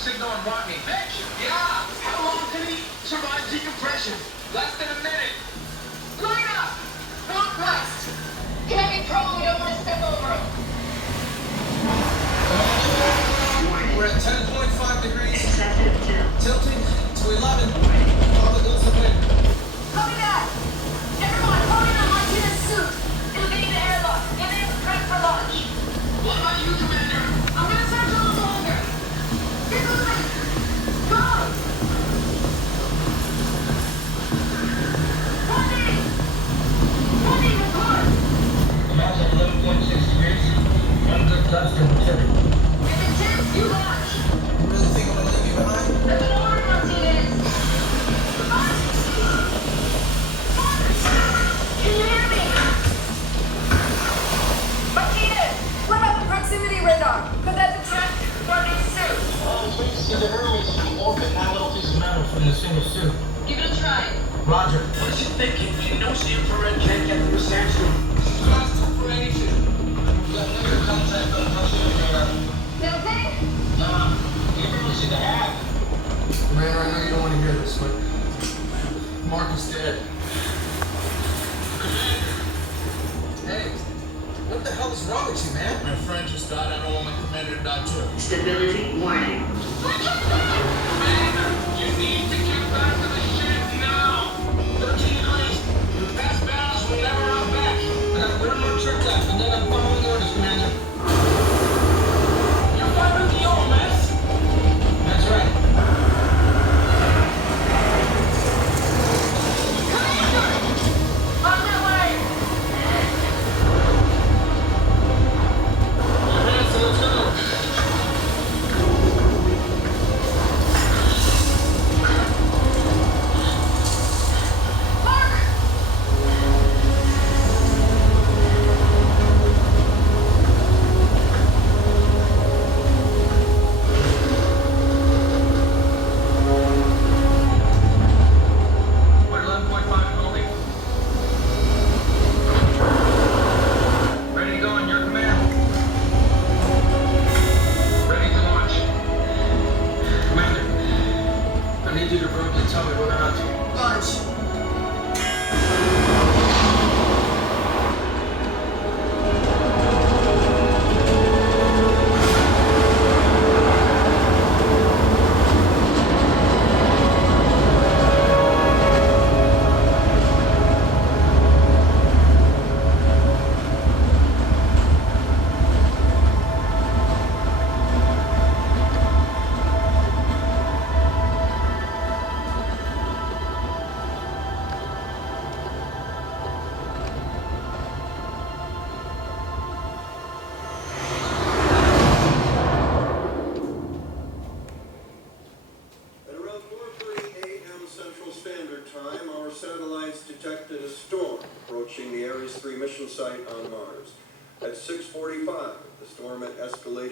signal on Rodney. Mitch? Yeah. How long can he survive decompression? Less than a minute. Line up. Northwest. Heavy problem, we don't want to step over him. We're at 10.5 degrees. Excessive tilt. Tilting to 11. Probably lose the wind. Copy that. Everyone, hold in on Martinez suit. It'll get you to airlock. Get in prep for launch. What about you, Commander? I'm gonna search a little longer. Get moving. Go. Running, report. Imagine 11.6 degrees. One good left and tip. If it's tense, you launch. You really think I'm gonna leave you behind? That's an order, Martinez. Launch. Can you hear me? Martinez, what about the proximity radar? Could that detect Marty's suit? We can see the Hermes from orbit, not a little piece of metal from the single suit. Give it a try. Roger. What is she thinking? She knows the infrared can't get through Samsung. She's lost for anything. We got negative contact on the proximity radar. Is that okay? Nah, you really see the hat. Commander, I know you don't want to hear this, but Mark is dead. Commander! Hey, what the hell is wrong with you, man? My friend just died. I don't want my commander to die too. Stability warning. Commander, you need to get back to the ship now. 13 degrees. Fast balance will never run back. I got one more trip left, and then I'm following orders, Commander. You're firing the OMS? That's right. On that way. So let's go. Mark! We're 11.5 holding. Ready to go on your command. Ready to launch. Commander, I need you to verbally tell me whether or not to Launch. At around 4:30 a.m. Central Standard Time, our satellites detected a storm approaching the Ares 3 mission site on Mars. At 6:45, the storm had escalated